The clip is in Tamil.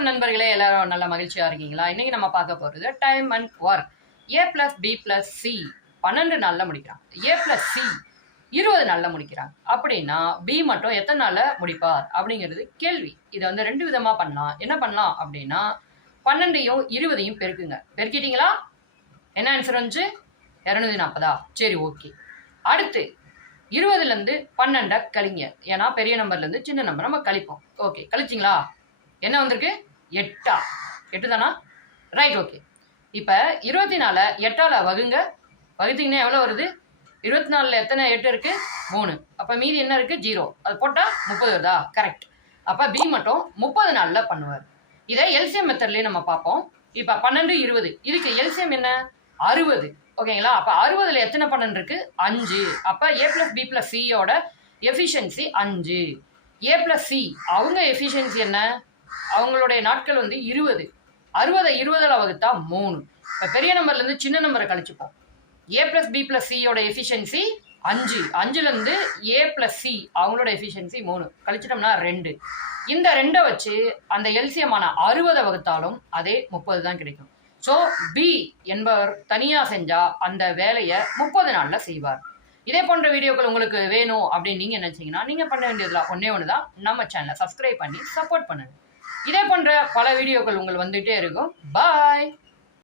வணக்கம் நண்பர்களே, எல்லாரும் நல்ல மகிழ்ச்சியா இருக்கீங்களா? இன்னைக்கு நம்ம பார்க்க போறது time and work. A + B + C 12 நாள்ல முடிக்கிறாங்க. A + C 20 நாள்ல முடிக்கிறாங்க. அப்படின்னா B மட்டும் எத்தனை நாள்ல முடிப்பார் அப்படிங்கிறது கேள்வி. இதை வந்து 2 விதமா பண்ணலாம். என்ன பண்ணலாம் அப்படின்னா 12ஐயும் 20ஐயும் பெருக்குங்க. பெருக்கிட்டீங்களா? என்ன ஆன்சர் வந்துச்சு? 240. சரி, ஓகே. அடுத்து 20லேருந்து 12 கழிங்க. ஏன்னா பெரிய நம்பர்லேருந்து சின்ன நம்பர் நம்ம கழிப்போம். ஓகே, கழிச்சிங்களா? என்ன வந்திருக்கு? 8. 8 தானா? Right, okay. இப்போ 24 8ஆல் வகுங்க. வகுத்தீங்கன்னா எவ்வளோ வருது? 24ல் எத்தனை 8 இருக்குது? 3. அப்போ மீதி என்ன இருக்குது? 0. அது போட்டால் 30 வருதா? கரெக்ட். அப்போ பி மட்டும் 30 நாளில் பண்ணுவார். இதை எல்சிஎம் மெத்தட்லேயே நம்ம பார்ப்போம். இப்போ 12 20, இதுக்கு எல்சிஎம் என்ன? 60. ஓகேங்களா? அப்போ 60ல் எத்தனை 12 இருக்குது? 5. அப்போ A + B + Cயோட எஃபிஷியன்சி 5. A + C அவங்க எஃபிஷியன்சி என்ன? அவங்களுடைய நாட்கள் வந்து 20. 60 20ஆல் வகுத்தா 3. இப்போ பெரிய நம்பர்லேருந்து சின்ன நம்பரை கழிச்சுப்போம். A + B + Cயோட எஃபிஷியன்சி 5. 5லேருந்து A + C அவங்களோட எஃபிஷியன்சி 3 கழிச்சிட்டோம்னா 2. இந்த 2 வச்சு அந்த எல்சியமான 60 வகுத்தாலும் அதே 30 தான் கிடைக்கும். ஸோ B என்பவர் தனியாக செஞ்சால் அந்த வேலையை 30 நாளில் செய்வார். இதே போன்ற வீடியோக்கள் உங்களுக்கு வேணும் அப்படின்னு நீங்கள் நினச்சிங்கன்னா நீங்கள் பண்ண வேண்டியதில் ஒன்று தான், நம்ம சேனலை சப்ஸ்கிரைப் பண்ணி சப்போர்ட் பண்ணுங்கள். இதே போன்ற பல வீடியோக்கள் உங்களுக்கு வந்துகிட்டே இருக்கும். பாய்.